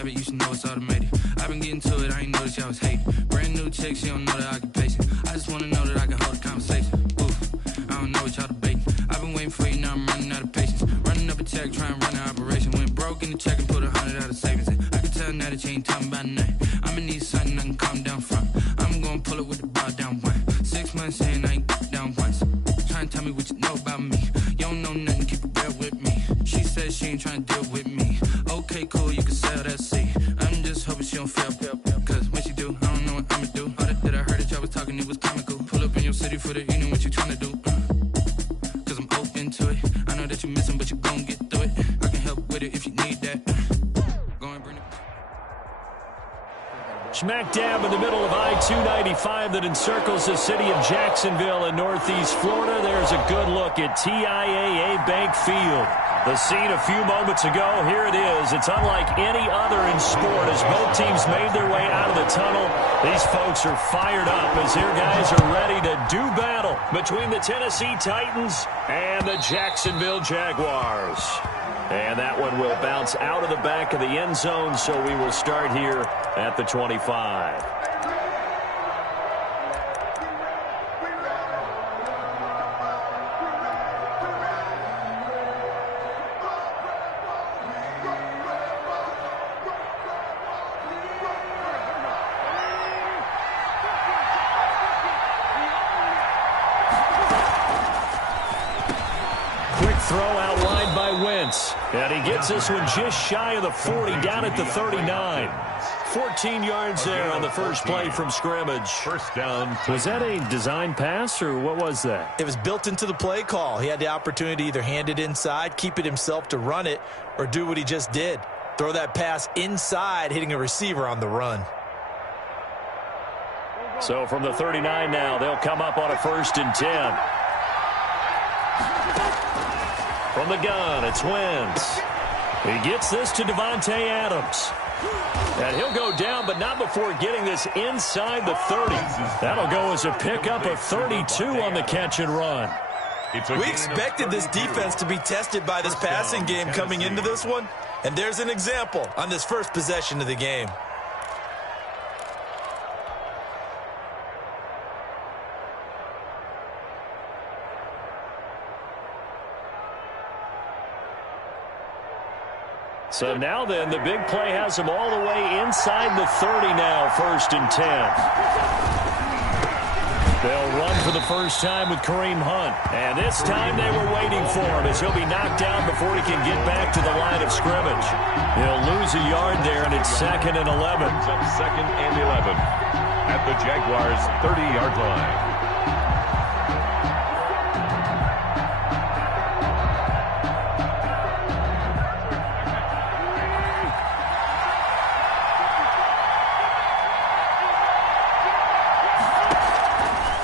habit, you should know it's automated. I've been getting to it, I ain't noticed y'all was hating. Brand new chick, she don't know the occupation. I just wanna know that I can hold a conversation. Oof, I don't know what y'all debating. I've been waiting for you, now I'm running out of patience. Running up a check, trying to run an operation. Went broke in the check and put 100 out of savings in. I can tell now that you ain't talking about nothing. I'ma need something I can calm down from. I'm gonna pull it with the bar down one. 6 months saying I ain't down once. Trying to tell me what you know about me. You don't know nothing, keep it real with me. She said she ain't trying to deal with me. Okay, cool, you can sell that seat. I'm just hoping she don't fail. Cause when she do, I don't know what I'ma do. All that I heard that y'all was talking, it was comical. Pull up in your city for the evening, what you trying to do? Cause I'm open to it. I know that you're missing, but you gon' get through it. I can help with it if you need that. Go and bring it. Smack dab in the middle of I-295 that encircles the city of Jacksonville in northeast Florida. There's a good look at TIAA Bank Field. The scene a few moments ago, here it is. It's unlike any other in sport as both teams made their way out of the tunnel. These folks are fired up as their guys are ready to do battle between the Tennessee Titans and the Jacksonville Jaguars. And that one will bounce out of the back of the end zone, so we will start here at the 25. Throw outlined by Wentz. And he gets this one just shy of the 40, down at the 39. 14 yards there on the first play from scrimmage. First down. Was that a design pass, or what was that? It was built into the play call. He had the opportunity to either hand it inside, keep it himself to run it, or do what he just did. Throw that pass inside, hitting a receiver on the run. So from the 39 now, they'll come up on a 1st and 10. From the gun, it's Wentz. He gets this to Devontae Adams. And he'll go down, but not before getting this inside the 30. That'll go as a pickup of 32 on the catch and run. We expected this defense to be tested by this passing game coming into this one. And there's an example on this first possession of the game. So now then, the big play has him all the way inside the 30 now, 1st and 10. They'll run for the first time with Kareem Hunt. And this time they were waiting for him as he'll be knocked down before he can get back to the line of scrimmage. He'll lose a yard there, and it's 2nd and 11. Up 2nd and 11 at the Jaguars' 30-yard line.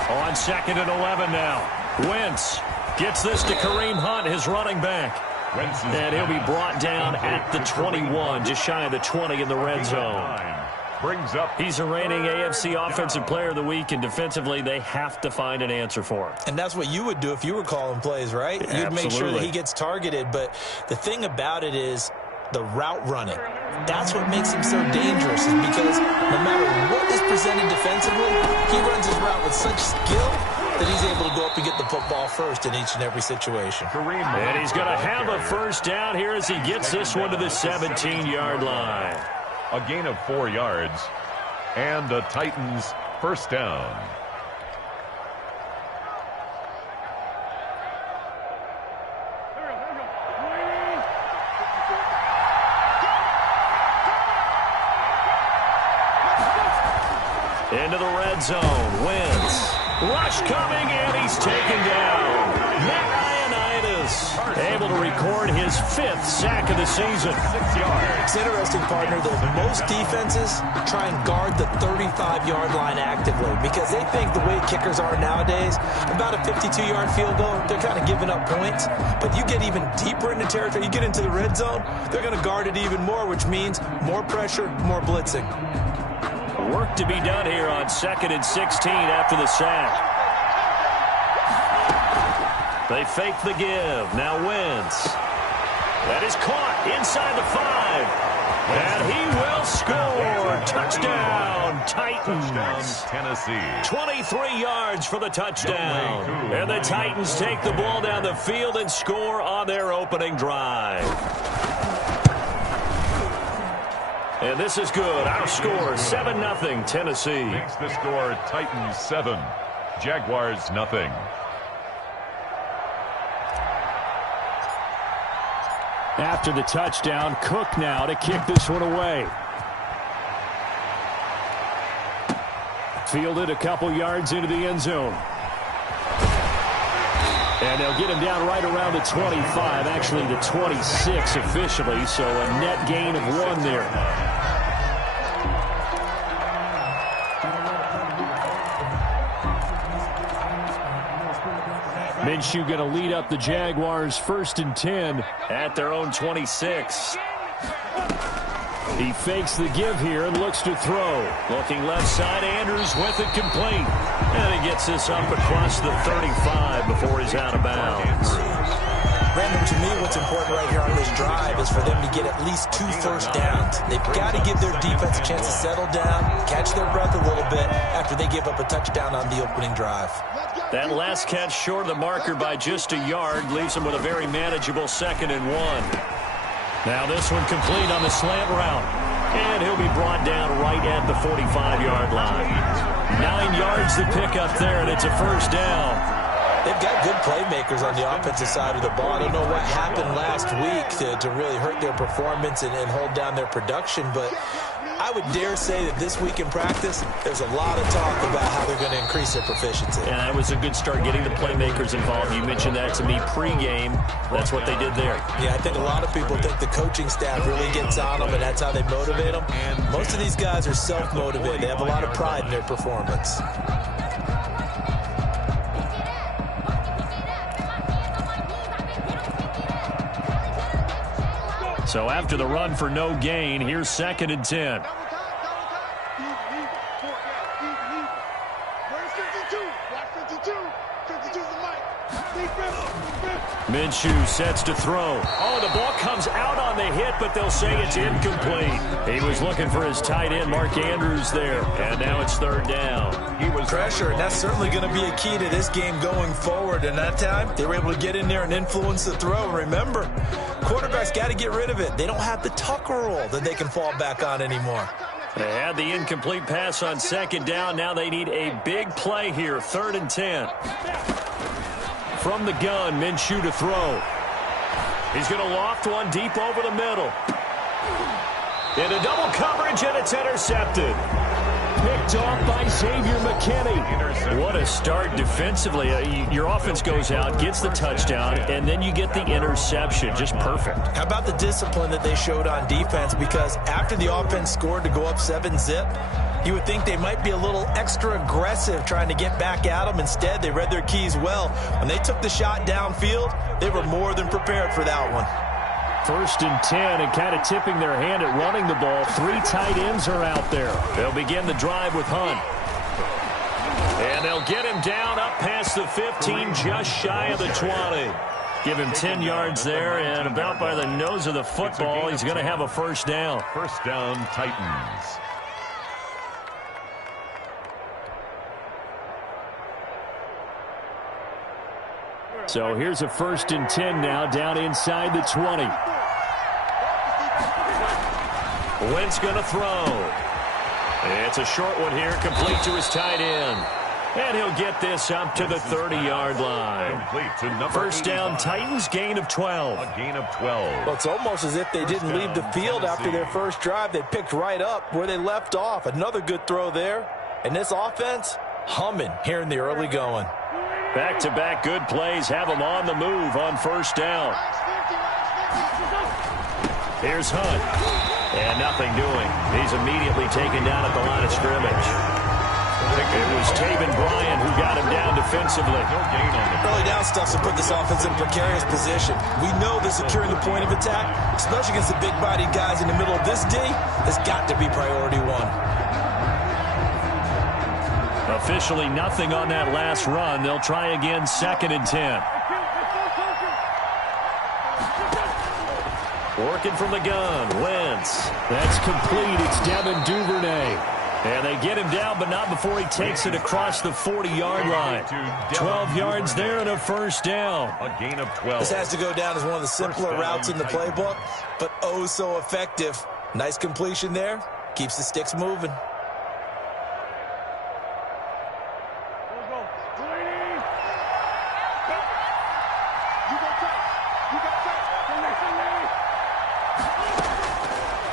On 2nd and 11 now. Wentz gets this to Kareem Hunt, his running back. And he'll be brought down at the 21, just shy of the 20 in the red zone. He's a reigning AFC Offensive Player of the Week, and defensively they have to find an answer for him. And that's what you would do if you were calling plays, right? Absolutely. You'd make sure that he gets targeted. But the thing about it is the route running. That's what makes him so dangerous, is because no matter what is presented defensively, he runs his route with such skill that he's able to go up and get the football first in each and every situation. And he's going to have a first down here as he gets this one to the 17-yard line. A gain of 4 yards and the Titans' first down. Into the red zone. Wentz. Rush coming, and he's taken down. Matt Ioannidis able to record his 5th sack of the season. 6 yards. It's interesting, partner, that most defenses try and guard the 35-yard line actively because they think the way kickers are nowadays, about a 52-yard field goal, they're kind of giving up points. But you get even deeper into territory, you get into the red zone, they're going to guard it even more, which means more pressure, more blitzing. Work to be done here on 2nd and 16 after the sack. They fake the give. Now Wentz. That is caught inside the 5. And he will Touchdown, Titans. Touchdown, Tennessee. 23 yards for the touchdown. And the Titans take the ball down the field and score on their opening drive. And this is good. Our score, 7-0, Tennessee. Makes the score Titans 7, Jaguars 0. After the touchdown, Cook now to kick this one away. Fielded a couple yards into the end zone. And they'll get him down right around the 25, actually the 26 officially, so a net gain of 1 there. Minshew going to lead up the Jaguars 1st and 10 at their own 26. He fakes the give here and looks to throw. Looking left side, Andrews with it complete. And he gets this up across the 35 before he's out of bounds. Brandon, to me, what's important right here on this drive is for them to get at least 2 first downs. They've got to give their defense a chance to settle down, catch their breath a little bit after they give up a touchdown on the opening drive. That last catch short of the marker by just a yard leaves him with a very manageable 2nd and 1. Now this one complete on the slant route. And he'll be brought down right at the 45-yard line. 9 yards to pick up there, and it's a first down. They've got good playmakers on the offensive side of the ball. I don't know what happened last week to really hurt their performance and hold down their production, but I would dare say that this week in practice, there's a lot of talk about how they're going to increase their proficiency. And that was a good start getting the playmakers involved. You mentioned that to me pregame. That's what they did there. Yeah, I think a lot of people think the coaching staff really gets on them, and that's how they motivate them. Most of these guys are self-motivated. They have a lot of pride in their performance. So after the run for no gain, here's 2nd and 10. Minshew sets to throw. Oh, the ball comes out on the hit, but they'll say it's incomplete. He was looking for his tight end, Mark Andrews, there. And now it's 3rd down. He was pressure, and that's certainly going to be a key to this game going forward. And that time, they were able to get in there and influence the throw. Remember, quarterbacks got to get rid of it. They don't have the Tucker roll that they can fall back on anymore. They had the incomplete pass on 2nd down. Now they need a big play here, 3rd and 10. From the gun, Minshew to throw. He's going to loft one deep over the middle. Into double coverage, and it's intercepted. Picked off by Xavier McKinney. What a start defensively. Your offense goes out, gets the touchdown, and then you get the interception. Just perfect. How about the discipline that they showed on defense? Because after the offense scored to go up 7-zip, you would think they might be a little extra aggressive trying to get back at them. Instead, they read their keys well. When they took the shot downfield, they were more than prepared for that one. 1st and 10, and kind of tipping their hand at running the ball. 3 tight ends are out there. They'll begin the drive with Hunt. And they'll get him down up past the 15, just shy of the 20. Give him 10 yards there, and about by the nose of the football, he's going to have a first down. First down, Titans. So here's a 1st and 10 now, down inside the 20. Wentz going to throw. It's a short one here, complete to his tight end. And he'll get this up to the 30-yard line. First down, Titans, gain of 12. A gain of 12. Well, it's almost as if they didn't leave the field after their first drive. They picked right up where they left off. Another good throw there. And this offense, humming here in the early going. Back-to-back good plays have them on the move on first down. Here's Hunt. And nothing doing. He's immediately taken down at the line of scrimmage. It was Taven Bryan who got him down defensively. Early down stuff to put this offense in a precarious position. We know that securing the point of attack, especially against the big-bodied guys in the middle of this D, has got to be priority 1. Officially nothing on that last run. They'll try again, 2nd and 10. Working from the gun, Wentz. That's complete. It's Devin Duvernay. And they get him down, but not before he takes it across the 40-yard line. 12 yards there and a first down. A gain of 12. This has to go down as one of the simpler routes in the playbook, but oh so effective. Nice completion there. Keeps the sticks moving.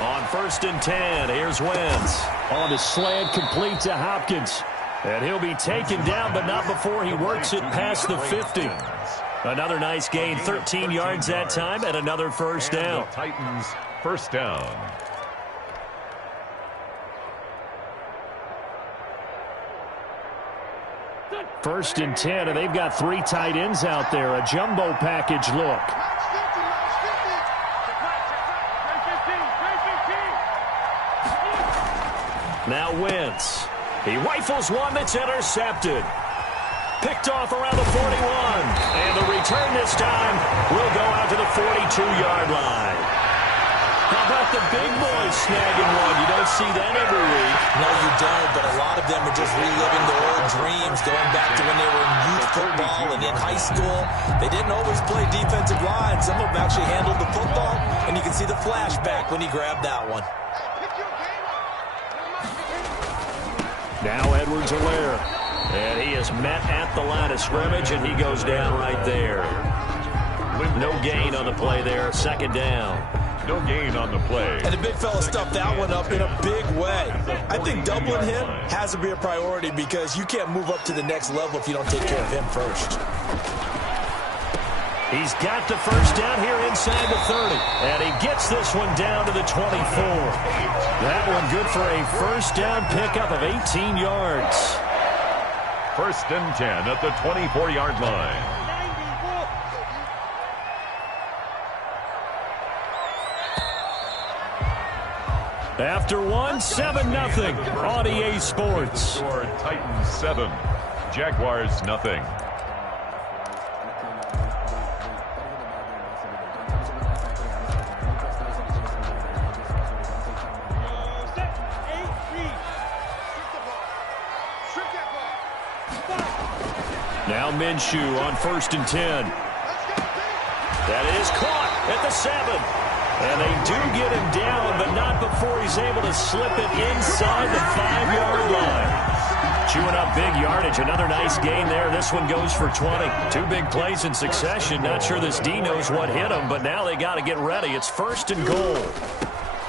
On 1st and 10, here's Wentz. On the slant, complete to Hopkins. And he'll be taken down, but not before he works it past the 50. Another nice gain, 13 yards that time, and another first down. Titans first down. First and 10, and they've got 3 tight ends out there. A jumbo package look. Now Wentz. He rifles one that's intercepted. Picked off around the 41. And the return this time will go out to the 42-yard line. How about the big boys snagging one? You don't see that every week. No, you don't, but a lot of them are just reliving their old dreams, going back to when they were in youth football and in high school. They didn't always play defensive line. Some of them actually handled the football, and you can see the flashback when he grabbed that one. Now Edwards-Helaire. And he is met at the line of scrimmage, and he goes down right there. No gain on the play there. Second down. No gain on the play. And the big fella stuffed that one up in a big way. I think doubling him has to be a priority because you can't move up to the next level if you don't take care of him first. He's got the first down here inside the 30. And he gets this one down to the 24. That one good for a first down pickup of 18 yards. First and 10 at the 24-yard line. After one, 7-0 on EA Sports. Titans 7, Jaguars nothing. Now Minshew on 1st and 10. That is caught at the 7. And they do get him down, but not before he's able to slip it inside the 5-yard line. Chewing up big yardage. Another nice gain there. This one goes for 20. 2 big plays in succession. Not sure this D knows what hit him, but now they got to get ready. It's 1st and goal.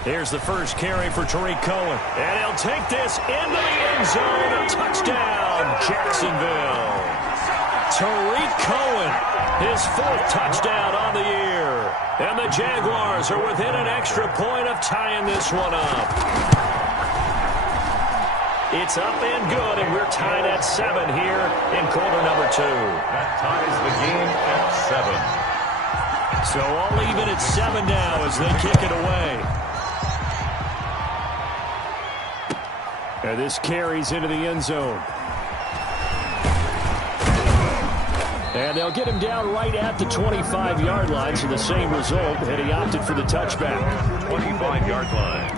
Here's the first carry for Tariq Cohen. And he'll take this into the end zone. A touchdown, Jacksonville. Tariq Cohen, his 4th touchdown on the year. And the Jaguars are within an extra point of tying this one up. It's up and good, and we're tied at 7 here in quarter number 2. That ties the game at 7. So all even at 7 now as they kick it away. And this carries into the end zone. And they'll get him down right at the 25-yard line, so the same result, and he opted for the touchback. 25-yard line.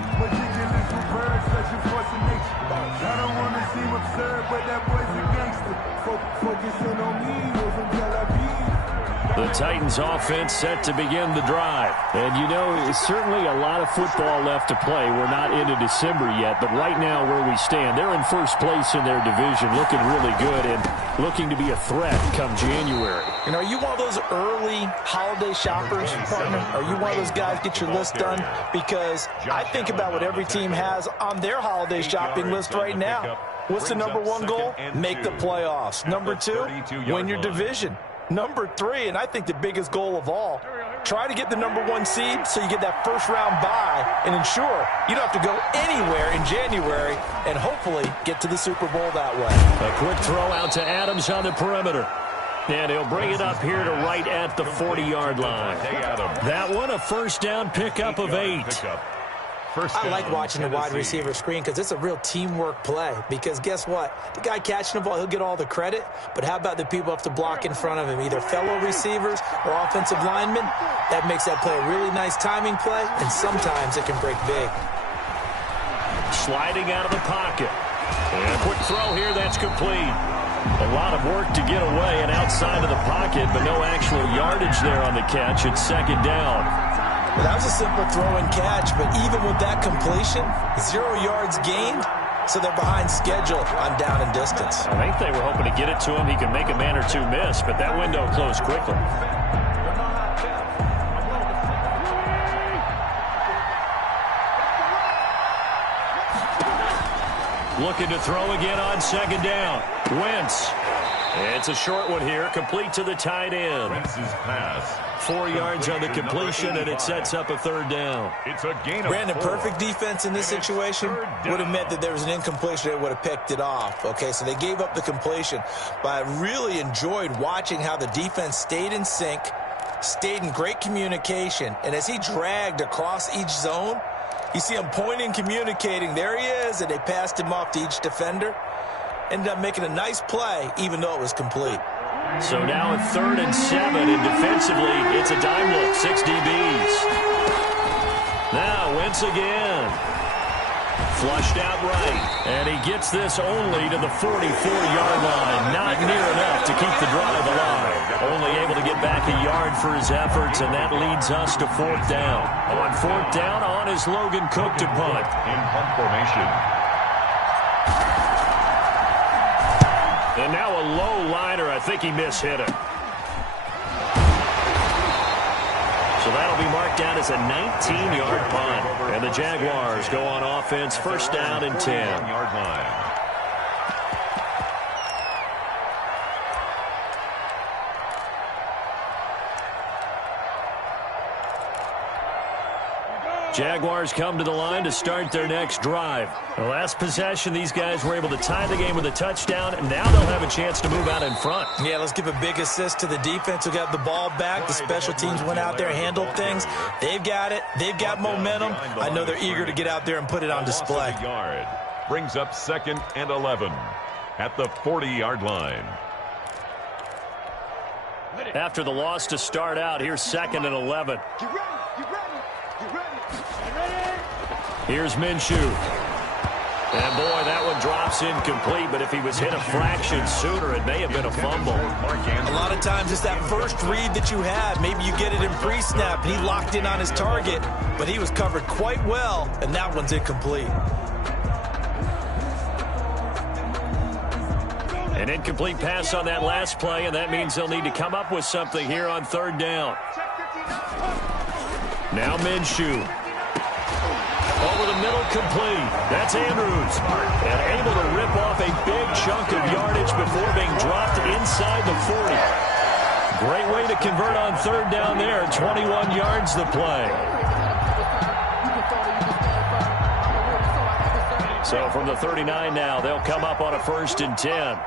The Titans offense set to begin the drive. And, you know, it's certainly a lot of football left to play. We're not into December yet, but right now where we stand, they're in first place in their division, looking really good and looking to be a threat come January. And are you one of those early holiday shoppers, partner? Are you one of those guys get your list done? Because I think about what every team has on their holiday shopping list right now. What's the number 1 goal? Make the playoffs. Number 2, win your division. Number 3, and I think the biggest goal of all, try to get the number 1 seed so you get that first-round bye and ensure you don't have to go anywhere in January and hopefully get to the Super Bowl that way. A quick throw out to Adams on the perimeter. And he'll bring it up here to right at the 40-yard line. That one a first down pickup of 8. I like watching the wide receiver screen because it's a real teamwork play. Because guess what? The guy catching the ball, he'll get all the credit. But how about the people have to block in front of him, either fellow receivers or offensive linemen? That makes that play a really nice timing play, and sometimes it can break big. Sliding out of the pocket. And a quick throw here, that's complete. A lot of work to get away and outside of the pocket, but no actual yardage there on the catch. It's second down. Well, that was a simple throw and catch, but even with that completion, 0 yards gained, so they're behind schedule on down and distance. I think they were hoping to get it to him. He could make a man or two miss, but that window closed quickly. Looking to throw again on second down. Wentz. It's a short one here, complete to the tight end. Wentz's pass. 4 yards on the completion, and it sets up a third down. It's a gain of Brandon, 4. perfect defense in this situation would have meant that there was an incompletion. They would have picked it off. Okay, so they gave up the completion. But I really enjoyed watching how the defense stayed in sync, stayed in great communication, and as he dragged across each zone, you see him pointing, communicating. There he is, and they passed him off to each defender. Ended up making a nice play, even though it was complete. So now at 3rd and 7, and defensively, it's a dime look, 6 DBs. Now Wentz again. Flushed out right, and he gets this only to the 44-yard line. Not near enough to keep the drive alive. Only able to get back a yard for his efforts, and that leads us to 4th down. On 4th down, on is Logan Cook to punt. In punt formation. And now a low liner. I think he mishit it. So that'll be marked down as a 19-yard punt. And the Jaguars go on offense, 1st down and 10. Yard line. Jaguars come to the line to start their next drive. The last possession, these guys were able to tie the game with a touchdown, and now they'll have a chance to move out in front. Yeah, let's give a big assist to the defense who got the ball back. The special teams went out there and handled things. They've got it. They've got momentum. I know they're eager to get out there and put it on display. Yard brings up 2nd and 11 at the 40-yard line. After the loss to start out, here's 2nd and 11. Here's Minshew. And boy, that one drops incomplete, but if he was hit a fraction sooner, it may have been a fumble. A lot of times it's that first read that you have. Maybe you get it in pre-snap, and he locked in on his target, but he was covered quite well, and that one's incomplete. An incomplete pass on that last play, and that means they'll need to come up with something here on 3rd down. Now Minshew. Over the middle, complete. That's Andrews. And able to rip off a big chunk of yardage before being dropped inside the 40. Great way to convert on 3rd down there. 21 yards the play. So from the 39 now, they'll come up on a 1st and 10.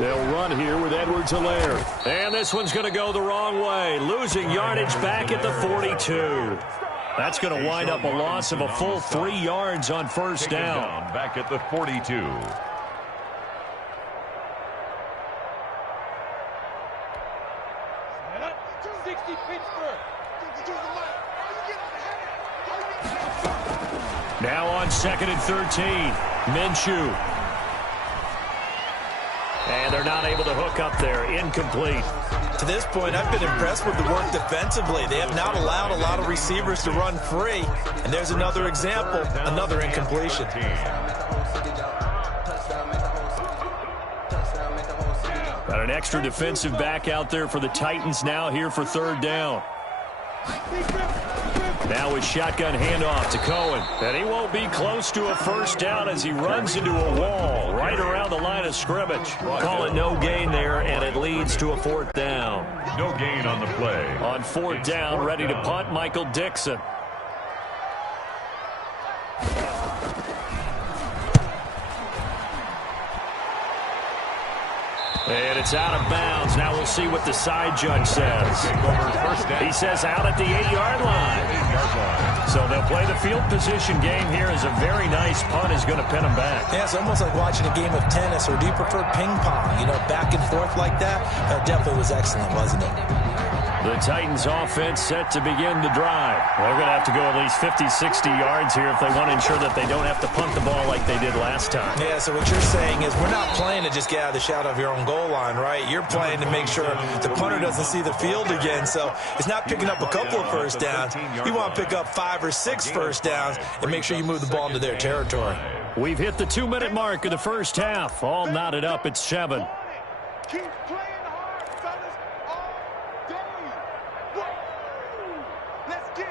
They'll run here with Edwards-Helaire. And this one's going to go the wrong way. Losing yardage back at the 42. That's going to wind up a loss of a full 3 yards on 1st down. Back at the 42. Now on 2nd and 13. Minshew. And they're not able to hook up there. Incomplete. To this point, I've been impressed with the work defensively. They have not allowed a lot of receivers to run free. And there's another example, another incompletion. Got an extra defensive back out there for the Titans now here for 3rd down. Now with shotgun handoff to Cohen. And he won't be close to a 1st down as he runs into a wall right around the line of scrimmage. Call it no gain there, and it leads to a 4th down. No gain on the play. On 4th down, ready to punt, Michael Dixon. And it's out of bounds. Now we'll see what the side judge says. He says out at the 8-yard line. So they'll play the field position game here as a very nice punt is going to pin them back. Yeah, it's almost like watching a game of tennis, or do you prefer ping pong? You know, back and forth like that? That definitely was excellent, wasn't it? The Titans offense set to begin the drive. They're going to have to go at least 50, 60 yards here if they want to ensure that they don't have to punt the ball like they did last time. Yeah, so what you're saying is we're not playing to just get out of the shadow of your own goal line, right? You're playing to make sure the punter doesn't see the field again. So it's not picking up a couple of first downs. You want to pick up 5 or 6 first downs and make sure you move the ball into their territory. We've hit the 2-minute mark of the first half. All knotted up at 7. Keep playing hard, fellas, all day. Let's get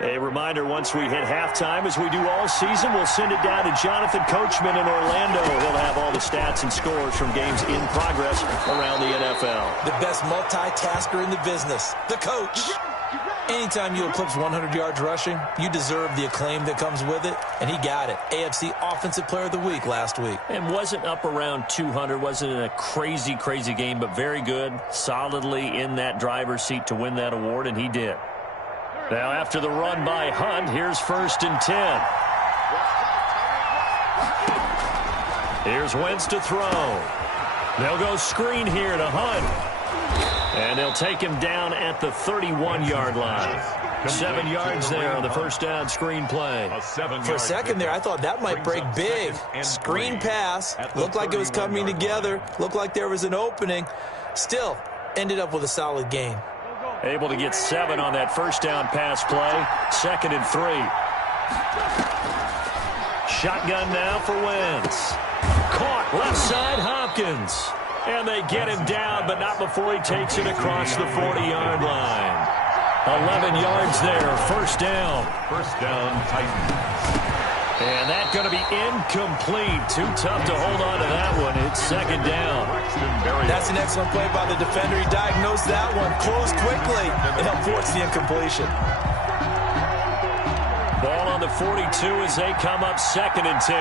it. A reminder, once we hit halftime, as we do all season, we'll send it down to Jonathan Coachman in Orlando. He'll have all the stats and scores from games in progress around the NFL. The best multitasker in the business, the coach. Anytime you eclipse 100 yards rushing, you deserve the acclaim that comes with it, and he got it. AFC Offensive Player of the Week last week. And wasn't up around 200, wasn't in a crazy, crazy game, but very good, solidly in that driver's seat to win that award, and he did. Now after the run by Hunt, here's 1st and 10. Here's Wentz to throw. They'll go screen here to Hunt. And they'll take him down at the 31-yard line. 7 yards there on the first down screen play. For a second there, I thought that might break big. Screen pass. Looked like it was coming together. Looked like there was an opening. Still, ended up with a solid gain. Able to get 7 on that first down pass play. 2nd and 3. Shotgun now for Wentz. Caught left side, Hopkins. And they get him down, but not before he takes it across the 40-yard line. 11 yards there, first down. First down, Titans. And that's going to be incomplete. Too tough to hold on to that one. It's 2nd down. That's an excellent play by the defender. He diagnosed that one, closed quickly, and helped force the incompletion. Ball on the 42 as they come up 2nd and 10.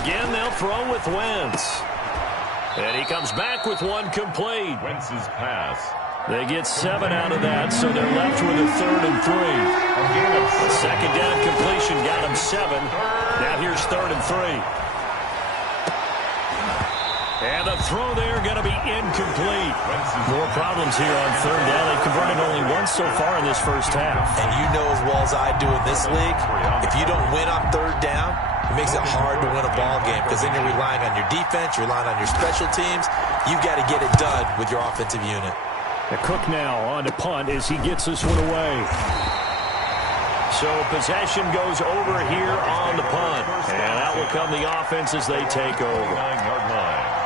Again, they'll throw with Wentz. And he comes back with one complete. Wentz's pass. They get 7 out of that, so they're left with a 3rd and 3. The 2nd down completion got him 7. Now here's 3rd and 3. And the throw there going to be incomplete. More problems here on 3rd down. They've converted only once so far in this first half. And you know as well as I do in this league, if you don't win on 3rd down, it makes it hard to win a ball game because then you're relying on your defense, you're relying on your special teams. You've got to get it done with your offensive unit. The Cook now on to punt as he gets this one away. So possession goes over here on the punt. And out will come the offense as they take over. 9-yard line.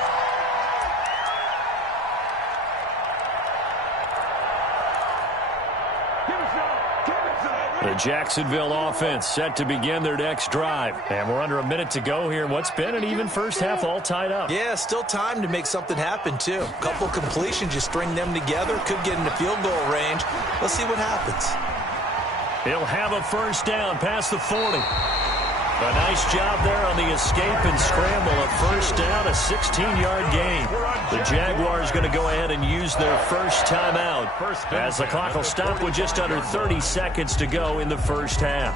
The Jacksonville offense set to begin their next drive. And we're under a minute to go here in what's been an even first half, all tied up. Yeah, still time to make something happen, too. A couple completions, you string them together, could get into field goal range. Let's see what happens. He'll have a first down past the 40. A nice job there on the escape and scramble. A first down, a 16-yard gain. The Jaguars going to go ahead and use their first timeout as the clock will stop with just under 30 seconds to go in the first half.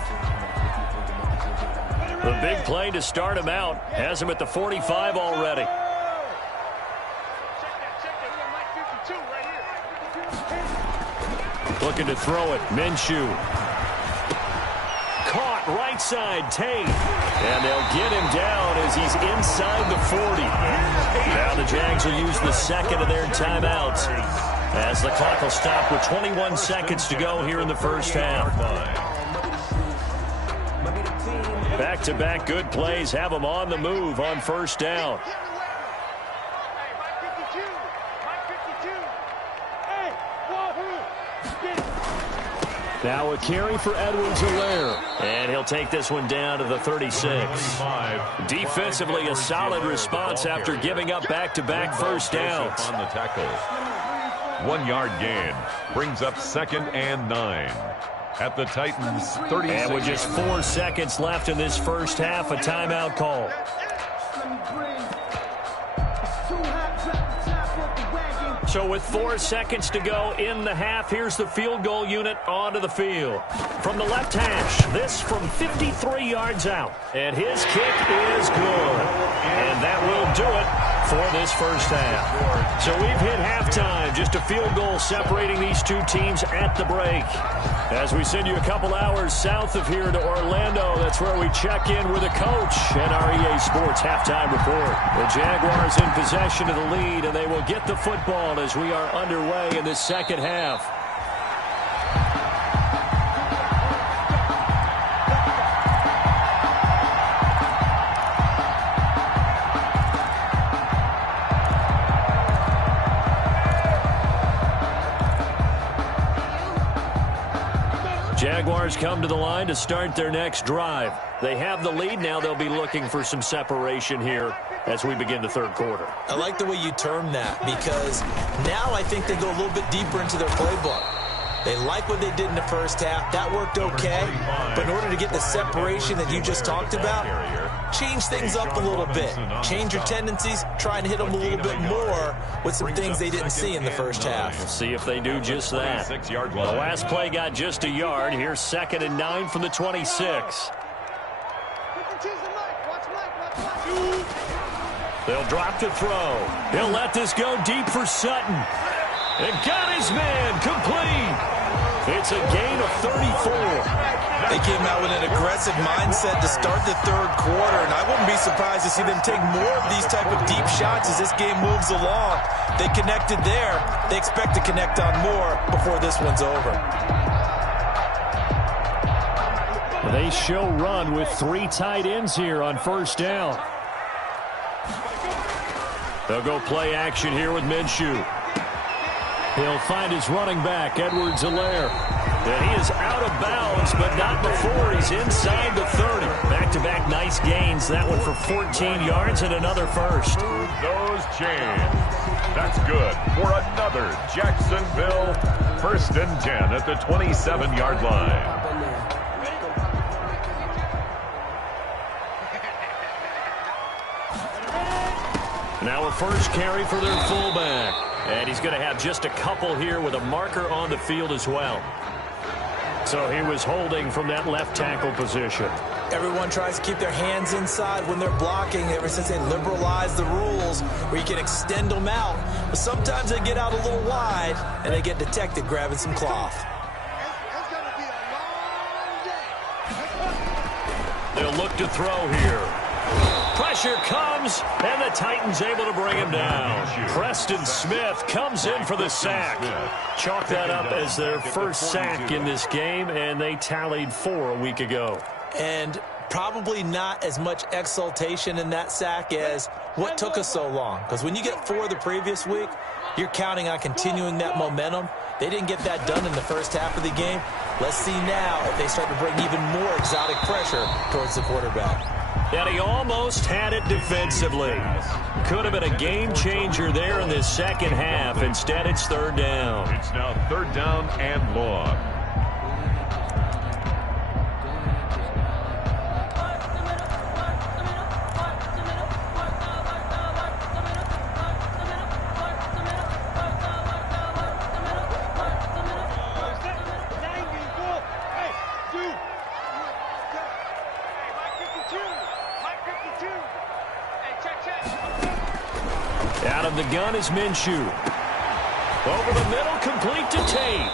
The big play to start him out has him at the 45 already. Looking to throw it, Minshew. Caught right side, Tate. And they'll get him down as he's inside the 40. Now the Jags will use the second of their timeouts as the clock will stop with 21 seconds to go here in the first half. Back-to-back good plays have them on the move on first down. Now a carry for Edwards-Helaire. And he'll take this one down to the 36. Defensively, a solid response after giving up back-to-back first downs. On the tackle. 1 yard gain. Brings up 2nd and 9. At the Titans 36. And with just 4 seconds left in this first half, a timeout call. So with 4 seconds to go in the half, here's the field goal unit onto the field. From the left hash, this from 53 yards out. And his kick is good. And that will do it for this first half. So we've hit halftime. Just a field goal separating these two teams at the break. As we send you a couple hours south of here to Orlando, that's where we check in with a coach and our EA Sports halftime report. The Jaguars in possession of the lead, and they will get the football as we are underway in this second half. Jaguars come to the line to start their next drive. They have the lead now. They'll be looking for some separation here as we begin the third quarter. I like the way you term that, because now I think they go a little bit deeper into their playbook. They like what they did in the first half. That worked okay. But in order to get the separation that you just talked about, change things up a little bit. Change your tendencies. Try and hit them a little bit more with some things they didn't see in the first half. We'll see if they do just that. The last play got just a yard. Here's 2nd and 9 from the 26. They'll drop to throw. He'll let this go deep for Sutton. And got his man complete. It's a gain of 34. They came out with an aggressive mindset to start the third quarter, and I wouldn't be surprised to see them take more of these type of deep shots as this game moves along. They connected there. They expect to connect on more before this one's over. They show run with 3 tight ends here on first down. They'll go play action here with Minshew. He'll find his running back, Edwards-Helaire. Yeah, he is out of bounds, but not before he's inside the 30. Back-to-back nice gains. That one for 14 yards and another first. Those chains. That's good for another Jacksonville 1st and 10 at the 27-yard line. Now a first carry for their fullback. And he's going to have just a couple here with a marker on the field as well. So he was holding from that left tackle position. Everyone tries to keep their hands inside when they're blocking ever since they liberalized the rules where you can extend them out. But sometimes they get out a little wide and they get detected grabbing some cloth. They'll look to throw here. Pressure comes, and the Titans able to bring him down. Preston Smith comes in for the sack. Chalk that up as their first sack in this game, and they tallied 4 a week ago. And probably not as much exultation in that sack as what took us so long. Because when you get 4 the previous week, you're counting on continuing that momentum. They didn't get that done in the first half of the game. Let's see now if they start to bring even more exotic pressure towards the quarterback. And he almost had it defensively. Could have been a game changer there in this second half. Instead, it's 3rd down. It's now 3rd down and long. Out of the gun is Minshew. Over the middle, complete to Tate.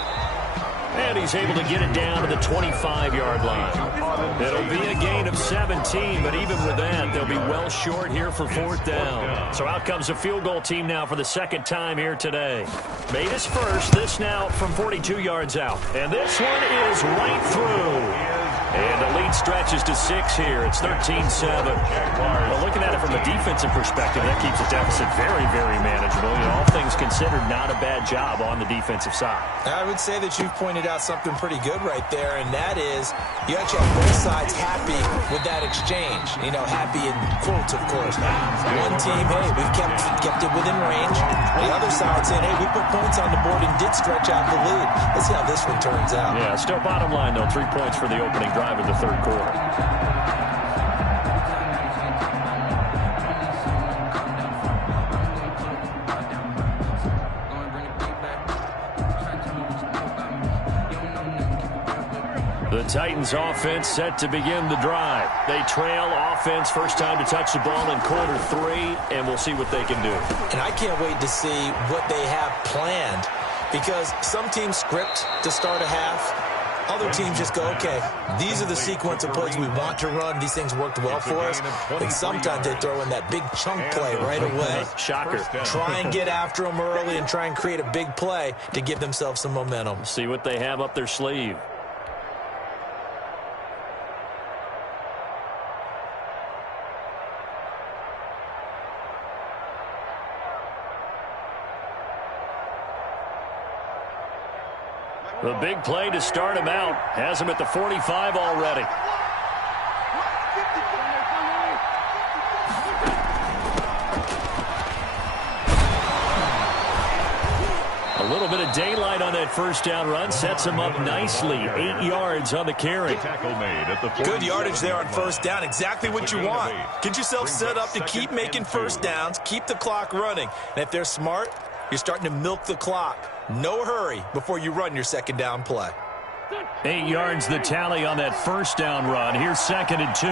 And he's able to get it down to the 25-yard line. It'll be a gain of 17, but even with that, they'll be well short here for 4th down. So out comes a field goal team now for the 2nd time here today. Made his first, this now from 42 yards out. And this one is right through. And a lead Lead stretches to 6 here. It's 13-7. Well, looking at it from a defensive perspective, that keeps the deficit very, very manageable. You know, all things considered, not a bad job on the defensive side. I would say that you've pointed out something pretty good right there, and that is you actually have both sides happy with that exchange. You know, happy in quotes, of course. One team, hey, we've kept it within range. The other side saying, hey, we put points on the board and did stretch out the lead. Let's see how this one turns out. Yeah, still bottom line, though, 3 points for the opening drive of the third quarter. The Titans offense set to begin the drive. They trail offense first time to touch the ball in quarter 3, and we'll see what they can do. And I can't wait to see what they have planned, because some teams script to start a half. Other teams just go, okay, these are the sequence of plays we want to run. These things worked well for us. And sometimes they throw in that big chunk play right away. Shocker. Try and get after them early and try and create a big play to give themselves some momentum. See what they have up their sleeve. The big play to start him out. Has him at the 45 already. A little bit of daylight on that first down run. Sets him up nicely. 8 yards on the carry. Good yardage there on first down. Exactly what you want. Get yourself set up to keep making first downs. Keep the clock running. And if they're smart, you're starting to milk the clock. No hurry before you run your second down play. 8 yards the tally on that first down run. Here's 2nd and 2.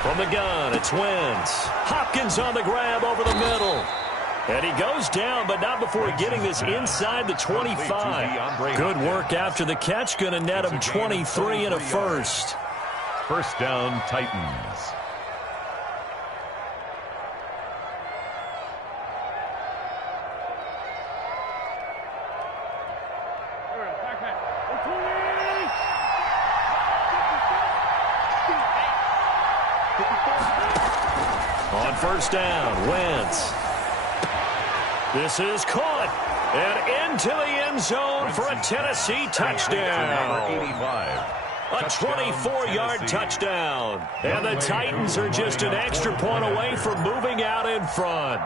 From the gun, it's Wentz. Hopkins on the grab over the middle. And he goes down, but not before getting this inside the 25. Good work after the catch. Going to net him 23 and a first. First down, Titans. On first down, Wentz. This is caught and into the end zone for a Tennessee touchdown. A 24-yard touchdown. And the Titans are just an extra point away from moving out in front.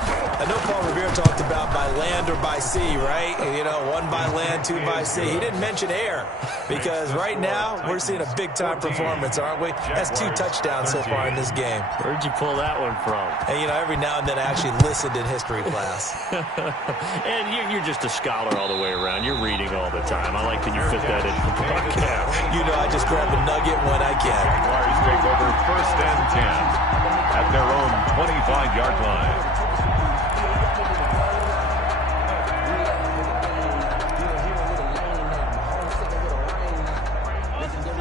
I know Paul Revere talked about by land or by sea, right? You know, 1 by land, 2 by sea. He didn't mention air, because right now we're seeing a big-time performance, aren't we? That's 2 touchdowns so far in this game. Where'd you pull that one from? And, you know, every now and then I actually listened in history class. And you're just a scholar all the way around. You're reading all the time. I like that you fit that in the broadcast. You know, I just grab a nugget when I can. Jaguars take over first and 10 at their own 25-yard line.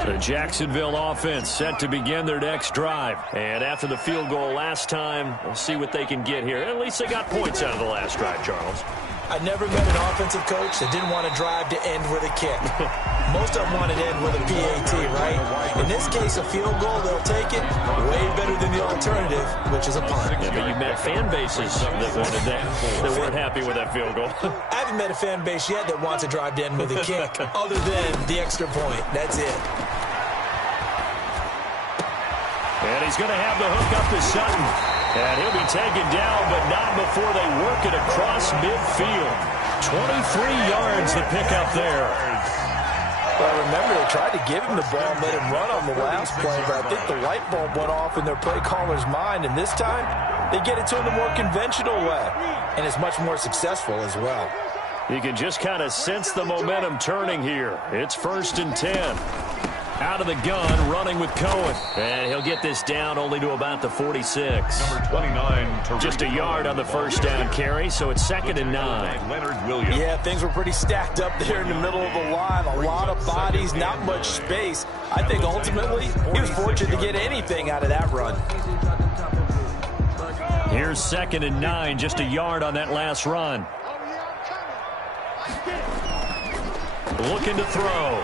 The Jacksonville offense set to begin their next drive. And after the field goal last time, we'll see what they can get here. At least they got points out of the last drive, Charles. I never met an offensive coach that didn't want to drive to end with a kick. Most of them want to end with a PAT, right? In this case, a field goal, they'll take it way better than the alternative, which is a punt. Yeah, but you've met fan bases that wanted that, that weren't happy with that field goal. I haven't met a fan base yet that wants to drive to end with a kick, other than the extra point. That's it. And he's going to have the hook up to Sutton. And he'll be taken down, but not before they work it across midfield. 23 yards the pickup there. Well, remember, they tried to give him the ball and let him run on the last play, but I think the light bulb went off in their play caller's mind, and this time they get it to him the more conventional way, and it's much more successful as well. You can just kind of sense the momentum turning here. It's 1st and 10. Out of the gun, running with Cohen. And he'll get this down only to about the 46. Number 29. Just a yard on the first down carry, so it's 2nd and 9. Leonard Williams. Yeah, things were pretty stacked up there in the middle of the line. A lot of bodies, not much space. I think ultimately he was fortunate to get anything out of that run. Here's 2nd and 9, just a yard on that last run. Looking to throw.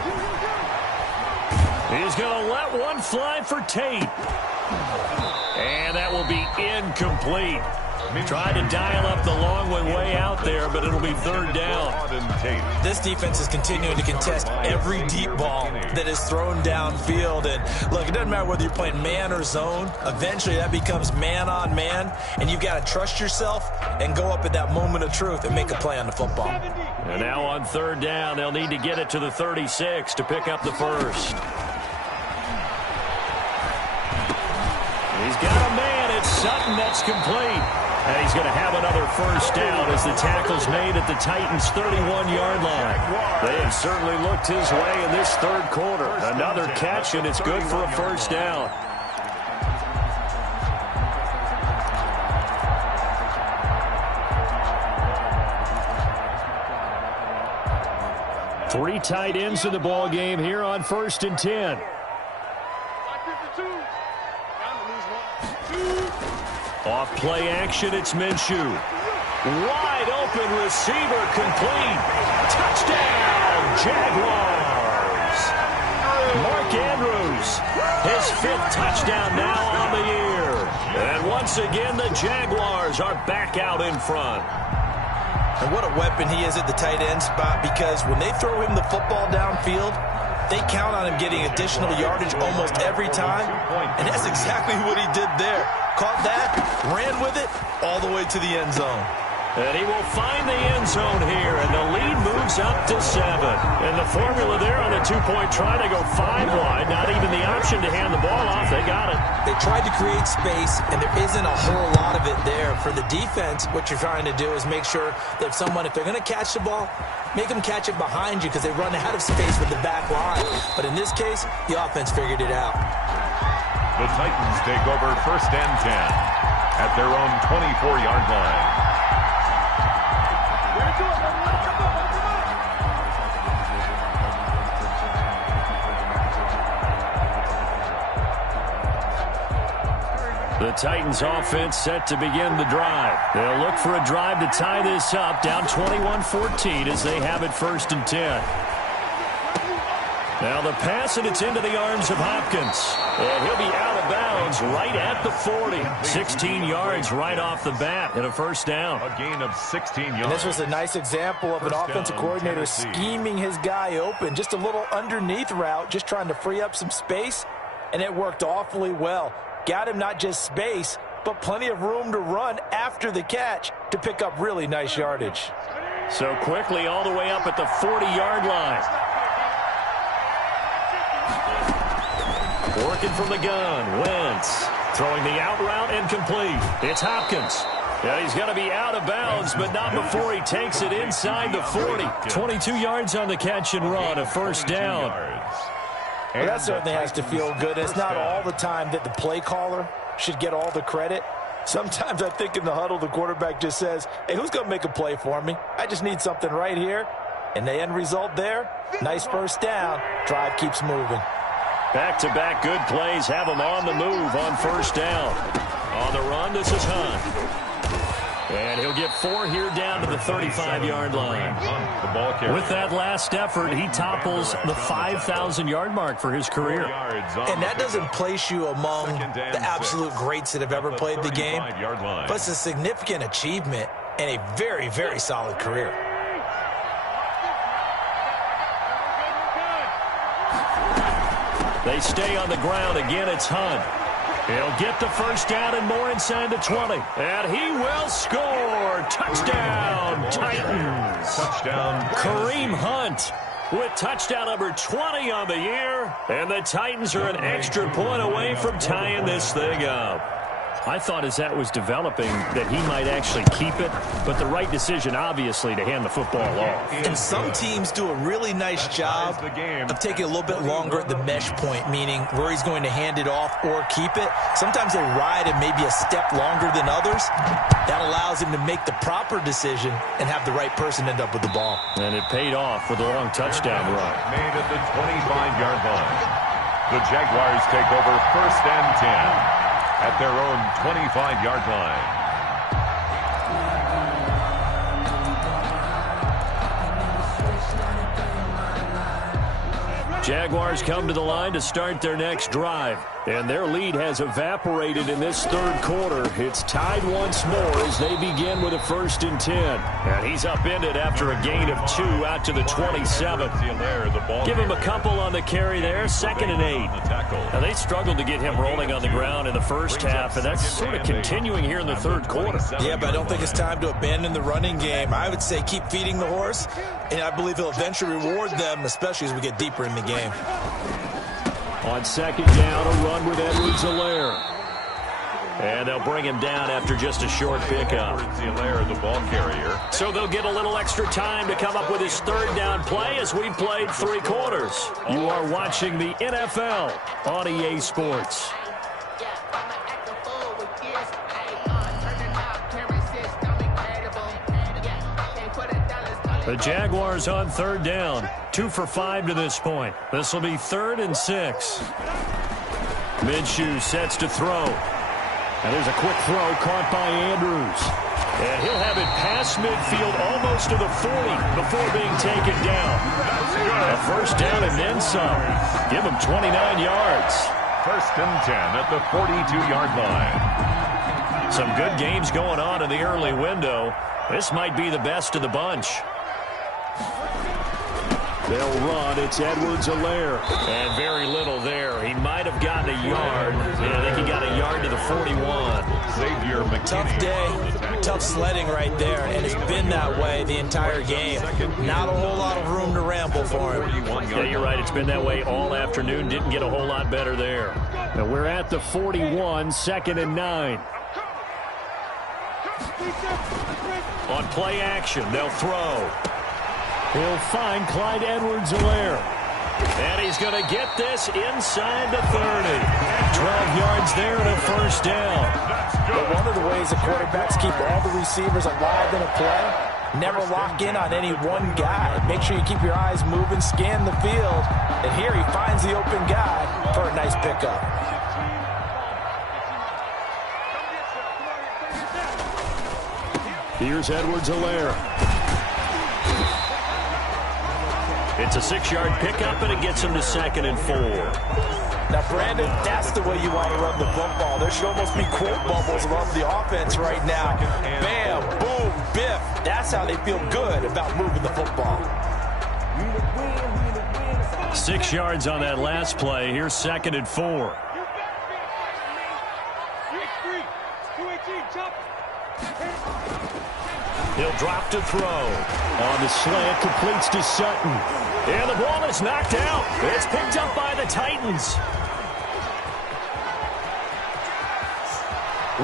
He's going to let one fly for Tate. And that will be incomplete. Tried to dial up the long one way out there, but it'll be third down. This defense is continuing to contest every deep ball that is thrown downfield. And look, it doesn't matter whether you're playing man or zone. Eventually that becomes man on man, and you've got to trust yourself and go up at that moment of truth and make a play on the football. And now on third down, they'll need to get it to the 36 to pick up the first. He's got a man. It's Sutton. That's complete. And he's going to have another first down as the tackle's made at the Titans' 31-yard line. They have certainly looked his way in this third quarter. Another catch, and it's good for a first down. Three tight ends in the ball game here on 1st and 10. Off play action, it's Minshew. Wide open receiver, complete. Touchdown, Jaguars. Mark Andrews, his 5th touchdown now on the year. And once again, the Jaguars are back out in front. And what a weapon he is at the tight end spot, because when they throw him the football downfield, they count on him getting additional yardage almost every time. And that's exactly what he did there. Caught that, ran with it, all the way to the end zone. And he will find the end zone here, and the lead moves up to 7. And the formula there on the two-point try to go 5 wide. Not even the option to hand the ball off. They got it. They tried to create space, and there isn't a whole lot of it there. For the defense, what you're trying to do is make sure that if they're going to catch the ball, make them catch it behind you, because they run out of space with the back line. But in this case, the offense figured it out. The Titans take over 1st and 10 at their own 24-yard line. The Titans offense set to begin the drive. They'll look for a drive to tie this up, down 21-14 as they have it 1st and 10. Now the pass, and it's into the arms of Hopkins. And he'll be out of bounds right at the 40. 16 yards right off the bat and a first down. A gain of 16 yards. And this was a nice example of an offensive coordinator scheming his guy open. Just a little underneath route, just trying to free up some space, and it worked awfully well. Got him not just space, but plenty of room to run after the catch to pick up really nice yardage. So quickly all the way up at the 40-yard line. Working from the gun, Wentz. Throwing the out route and complete. It's Hopkins. Yeah, he's going to be out of bounds, but not before he takes it inside the 40. 22 yards on the catch and run, a first down. Well, that certainly has to feel good. It's not all the time that the play caller should get all the credit. Sometimes I think in the huddle, the quarterback just says, hey, who's going to make a play for me? I just need something right here. And the end result there, nice first down. Drive keeps moving. Back-to-back good plays have him on the move on first down. On the run, this is Hunt. And he'll get 4 here down to the 35-yard line. With that last effort, he topples the 5,000-yard mark for his career. And that doesn't place you among the absolute greats that have ever played the game, but it's a significant achievement and a very, very solid career. They stay on the ground. Again, it's Hunt. He'll get the first down and more inside the 20. And he will score. Touchdown, Titans. Touchdown. Kareem Hunt with touchdown number 20 on the year. And the Titans are an extra point away from tying this thing up. I thought as that was developing that he might actually keep it, but the right decision, obviously, to hand the football off. And some teams do a really nice job of taking a little bit longer at the mesh point, meaning where he's going to hand it off or keep it. Sometimes they ride it maybe a step longer than others. That allows him to make the proper decision and have the right person end up with the ball. And it paid off with a long touchdown run. Made at the 25-yard line. The Jaguars take over 1st and 10. At their own 25-yard line. Jaguars come to the line to start their next drive. And their lead has evaporated in this third quarter. It's tied once more as they begin with a 1st and 10. And he's upended after a gain of 2 out to the 27. Give him a couple on the carry there, 2nd and 8. Now, they struggled to get him rolling on the ground in the first half, and that's sort of continuing here in the third quarter. Yeah, but I don't think it's time to abandon the running game. I would say keep feeding the horse, and I believe he'll eventually reward them, especially as we get deeper in the game. On 2nd down, a run with Edwards-Helaire. And they'll bring him down after just a short pickup. Edwards-Helaire, the ball carrier. So they'll get a little extra time to come up with his 3rd down play as we played 3 quarters. You are watching the NFL on EA Sports. The Jaguars on 3rd down. 2 for 5 to this point. This will be 3rd and 6. Minshew sets to throw. And there's a quick throw caught by Andrews. And he'll have it past midfield almost to the 40 before being taken down. A 1st down and then some. Give him 29 yards. 1st and 10 at the 42-yard line. Some good games going on in the early window. This might be the best of the bunch. They'll run. It's Edwards-Helaire. And very little there. He might have gotten a yard. I think he got a yard to the 41. Xavier McKinney. Tough day. Tough sledding right there. And it's been that way the entire game. Not a whole lot of room to ramble for him. Yeah, you're right. It's been that way all afternoon. Didn't get a whole lot better there. Now we're at the 41, 2nd and 9. On play action, they'll throw. He'll find Clyde Edwards-Helaire. And he's going to get this inside the 30. 12 yards there and a 1st down. But one of the ways the quarterbacks keep all the receivers alive in a play, never lock in on any one guy. Make sure you keep your eyes moving, scan the field. And here he finds the open guy for a nice pickup. Here's Edwards-Helaire. It's a 6-yard pickup, and it gets him to 2nd and 4. Now, Brandon, that's the way you want to run the football. There should almost be quote bubbles above the offense right now. Bam, boom, biff. That's how they feel good about moving the football. 6 yards on that last play. Here's 2nd and 4. He'll drop to throw. On the slant, completes to Sutton. And the ball is knocked out. It's picked up by the Titans.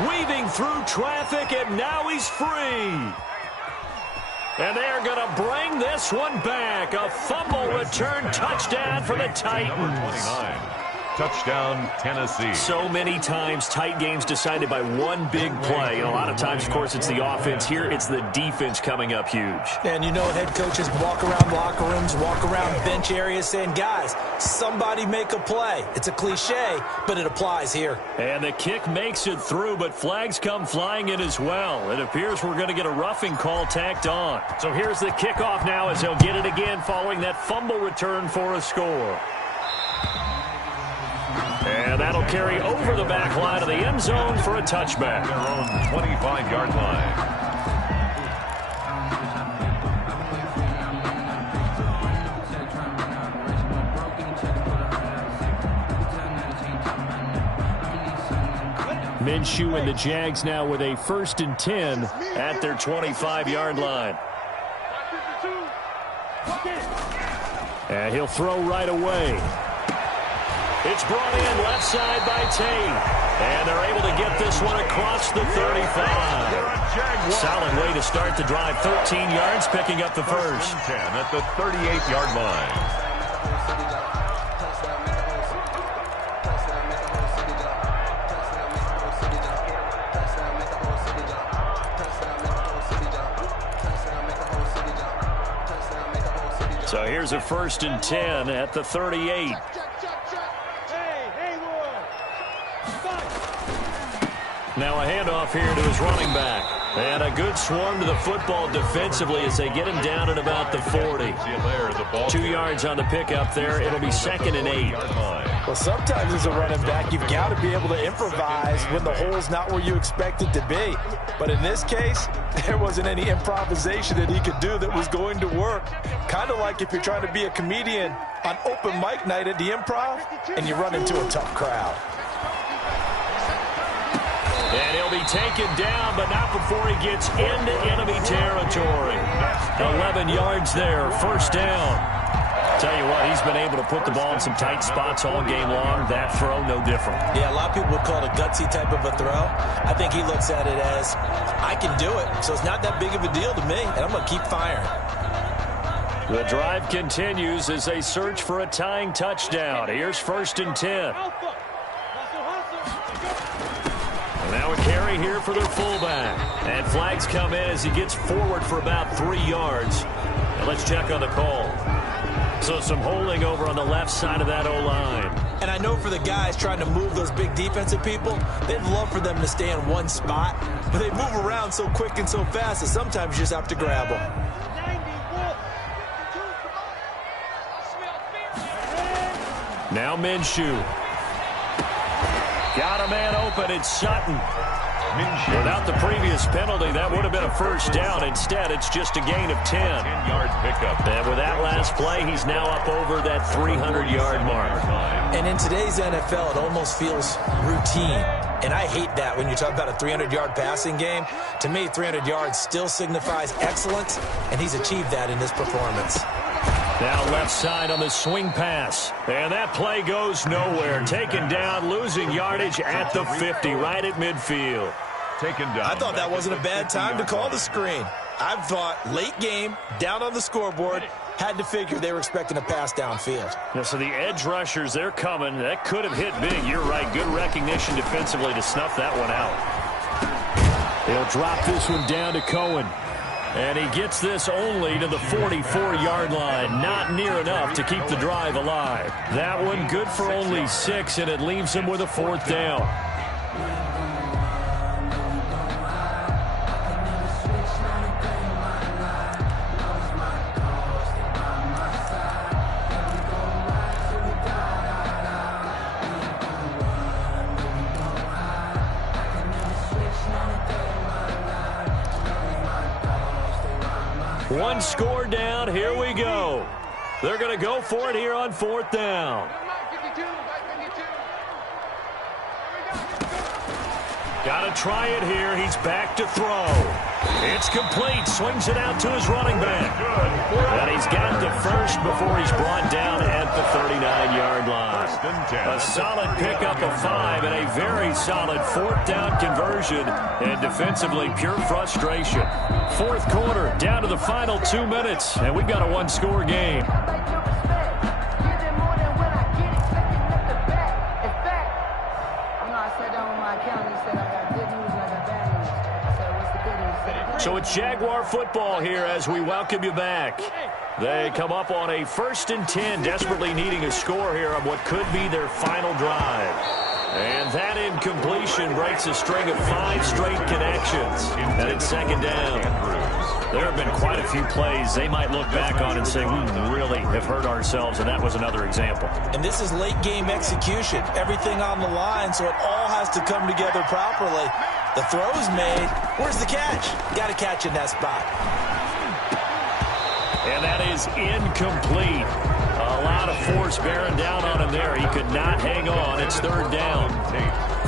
Weaving through traffic, and now he's free. And they're going to bring this one back. A fumble return touchdown for the Titans. 29. Touchdown, Tennessee. So many times tight games decided by one big play. And a lot of times, of course, it's the offense. Here, it's the defense coming up huge. And you know, head coaches walk around locker rooms, walk around bench areas saying, guys, somebody make a play. It's a cliche, but it applies here. And the kick makes it through, but flags come flying in as well. It appears we're going to get a roughing call tacked on. So here's the kickoff now as they'll get it again following that fumble return for a score. And that'll carry over the back line of the end zone for a touchback. Their own 25-yard line. Minshew and the Jags now with a 1st and 10 at their 25-yard line. And he'll throw right away. It's brought in left side by Tate. And they're able to get this one across the 35. Solid way to start the drive. 13 yards, picking up the first. 10 at the 38-yard line. So here's a 1st and 10 at the 38. Now a handoff here to his running back. And a good swarm to the football defensively as they get him down at about the 40. 2 yards on the pickup there. It'll be 2nd and 8. Well, sometimes as a running back, you've got to be able to improvise when the hole's not where you expect it to be. But in this case, there wasn't any improvisation that he could do that was going to work. Kind of like if you're trying to be a comedian on open mic night at the Improv and you run into a tough crowd. And he'll be taken down, but not before he gets into enemy territory. 11 yards there, 1st down. Tell you what, he's been able to put the ball in some tight spots all game long. That throw, no different. Yeah, a lot of people would call it a gutsy type of a throw. I think he looks at it as, I can do it, so it's not that big of a deal to me, and I'm going to keep firing. The drive continues as they search for a tying touchdown. Here's 1st and 10. Now a carry here for their fullback. And flags come in as he gets forward for about 3 yards. And let's check on the call. So some holding over on the left side of that O-line. And I know for the guys trying to move those big defensive people, they'd love for them to stay in one spot. But they move around so quick and so fast that sometimes you just have to grab them. Now Minshew. Got a man open. It's Sutton. Without the previous penalty, that would have been a 1st down. Instead, it's just a gain of 10. 10-yard pickup. And with that last play, he's now up over that 300-yard mark. And in today's NFL, it almost feels routine. And I hate that when you talk about a 300-yard passing game. To me, 300 yards still signifies excellence, and he's achieved that in this performance. Now left side on the swing pass. And that play goes nowhere. Taken down, losing yardage at the 50, right at midfield. Taken down. I thought that wasn't a bad time to call the screen. I thought late game, down on the scoreboard, had to figure they were expecting a pass downfield. Yeah, so the edge rushers, they're coming. That could have hit big. You're right. Good recognition defensively to snuff that one out. They'll drop this one down to Cohen. And he gets this only to the 44-yard line. Not near enough to keep the drive alive. That one good for only 6, and it leaves him with a 4th down. One score down. Here we go. They're going to go for it here on 4th down. Got to try it here. He's back to throw. It's complete. Swings it out to his running back. And he's got the first before he's brought down at the 39-yard line. A solid pickup of 5 and a very solid 4th down conversion. And defensively, pure frustration. 4th quarter, down to the final 2 minutes. And we've got a 1-score game. So it's Jaguar football here as we welcome you back. They come up on a 1st and 10, desperately needing a score here on what could be their final drive. And that incompletion breaks a string of 5 straight connections. And it's 2nd down. There have been quite a few plays they might look back on and say, we really have hurt ourselves, and that was another example. And this is late game execution. Everything on the line, so it all has to come together properly. The throw's made. Where's the catch? Got to catch in that spot. And that is incomplete. A lot of force bearing down on him there. He could not hang on. It's 3rd down.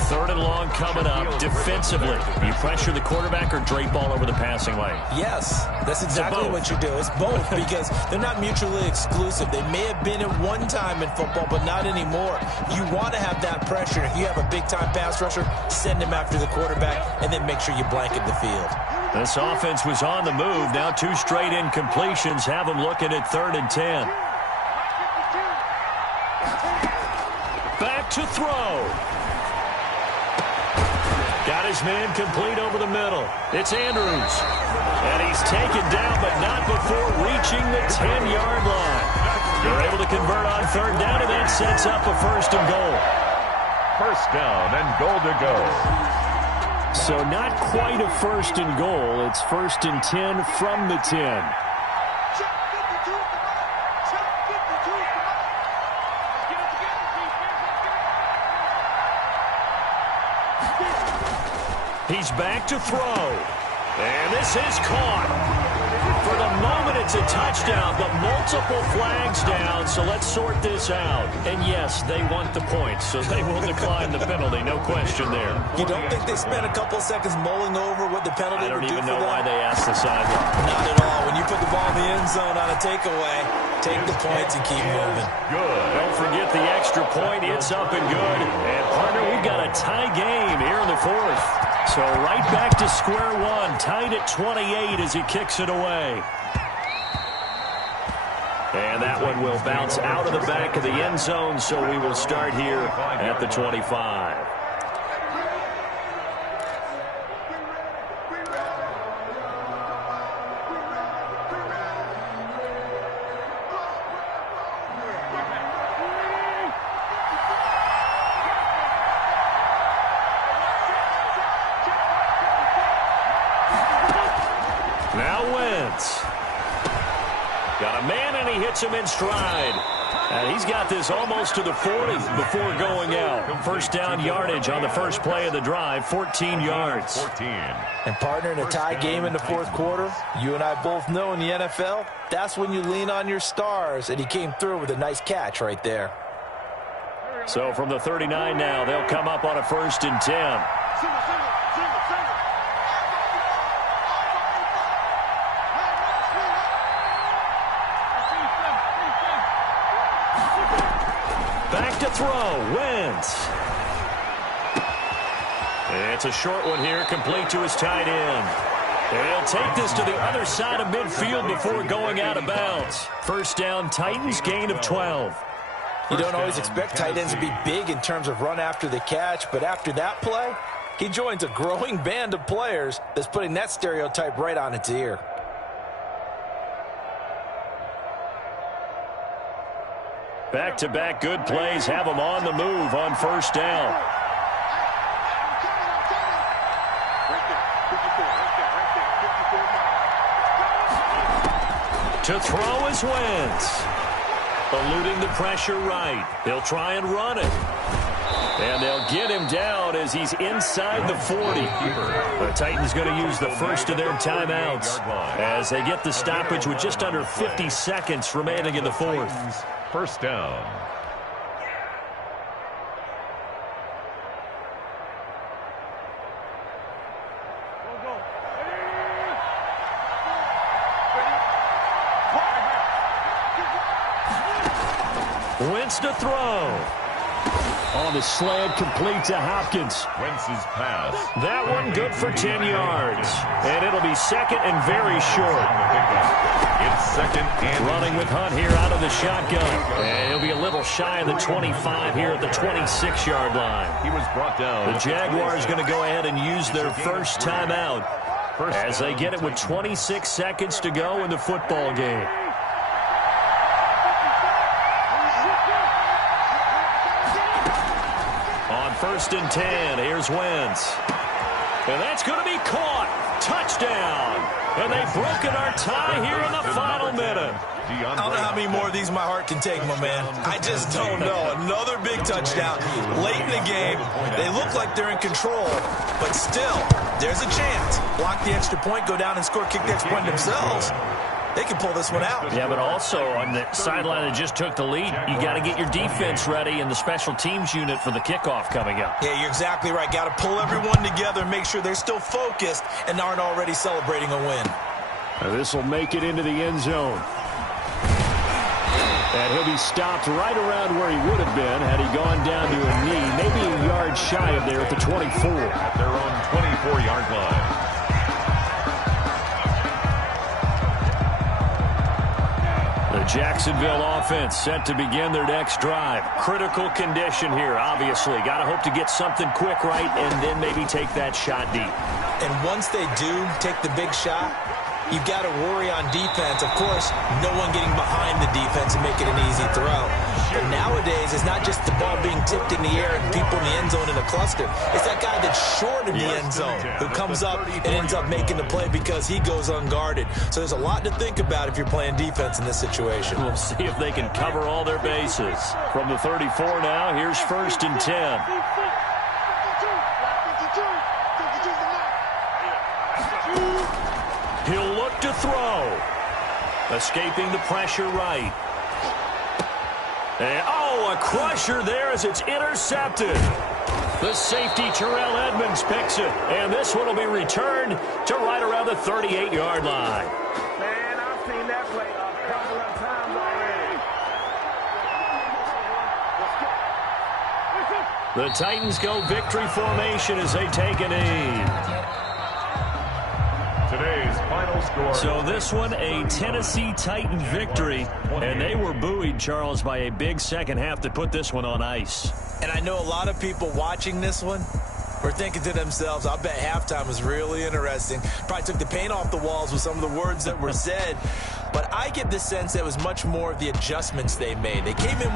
3rd and long coming up. Defensively, you pressure the quarterback or drape all over the passing lane? Yes, that's exactly what you do. It's both because they're not mutually exclusive. They may have been at one time in football, but not anymore. You want to have that pressure. If you have a big-time pass rusher, send him after the quarterback and then make sure you blanket the field. This offense was on the move. Now 2 straight incompletions have them looking at 3rd and 10. Back to throw. Got his man complete over the middle. It's Andrews. And he's taken down, but not before reaching the 10-yard line. They're able to convert on 3rd down, and that sets up a 1st and goal. 1st down and goal to go. So not quite a first and goal. It's first and 10 from the 10. He's back to throw. And this is caught. For the moment, it's a touchdown, but multiple flags down, so let's sort this out. And yes, they want the points, so they will decline the penalty, no question there. You don't think they spent a couple seconds mulling over what the penalty would do for them? I don't even know why they asked the sideline. Not at all. When you put the ball in the end zone on a takeaway, take the points and keep moving. Good. Don't forget the extra point. It's up and good. And, partner, we've got a tie game here in the fourth. So right back to square one, tied at 28 as he kicks it away. And that one will bounce out of the back of the end zone, so we will start here at the 25. Got a man, and he hits him in stride. And he's got this almost to the 40 before going out. First down yardage on the first play of the drive, 14 yards. 14. And, partner, in a tie game in the fourth quarter, you and I both know in the NFL, that's when you lean on your stars, and he came through with a nice catch right there. So from the 39 now, they'll come up on a first and 10. Back to throw, Wentz. It's a short one here, complete to his tight end. And he'll take this to the other side of midfield before going out of bounds. First down, Titans, gain of 12. You don't always expect tight ends to be big in terms of run after the catch, but after that play, he joins a growing band of players that's putting that stereotype right on its ear. Back-to-back good plays have them on the move on first down. To throw is Wentz. Eluding the pressure right. They'll try and run it. And they'll get him down as he's inside the 40. The Titans going to use the first of their timeouts as they get the stoppage with just under 50 seconds remaining in the fourth. First down. Wentz to throw. On the slant, complete to Hopkins. Wentz's pass. That one good for 10 yards. And it'll be second and very short. It's second and running with Hunt here out of the shotgun. And he'll be a little shy of the 25 here at the 26-yard line. He was brought down. The Jaguars going to go ahead and use their first timeout as they get it with 26 seconds to go in the football game. First and 10, here's Wentz. And that's going to be caught. Touchdown. And they've broken our tie here in the final minute. I don't know how many more of these my heart can take, my man. I just don't know. Another big touchdown. Late in the game, they look like they're in control. But still, there's a chance. Block the extra point, go down and score, kick the extra point themselves. They can pull this one out. Yeah, but also on the sideline that just took the lead, you got to get your defense ready and the special teams unit for the kickoff coming up. Yeah, you're exactly right. Got to pull everyone together and make sure they're still focused and aren't already celebrating a win. This will make it into the end zone. And he'll be stopped right around where he would have been had he gone down to a knee, maybe a yard shy of there at the 24. At their own 24-yard line. The Jacksonville offense set to begin their next drive. Critical condition here, obviously. Got to hope to get something quick right and then maybe take that shot deep. And once they do take the big shot, you've got to worry on defense. Of course, no one getting behind the defense and making an easy throw. But nowadays, it's not just the ball being tipped in the air and people in the end zone in a cluster. It's that guy that's short of the end zone who comes up and ends up making the play because he goes unguarded. So there's a lot to think about if you're playing defense in this situation. We'll see if they can cover all their bases. From the 34 now, here's 1st and 10. He'll look to throw. Escaping the pressure right. And, a crusher there as it's intercepted. The safety, Terrell Edmonds, picks it. And this one will be returned to right around the 38-yard line. Man, I've seen that play a couple of times already. The Titans go victory formation as they take a knee. Today's final score. So this one, a Tennessee Titan victory. And they were buoyed, Charles, by a big second half to put this one on ice. And I know a lot of people watching this one were thinking to themselves, I bet halftime was really interesting. Probably took the paint off the walls with some of the words that were said. But I get the sense that it was much more of the adjustments they made. They came in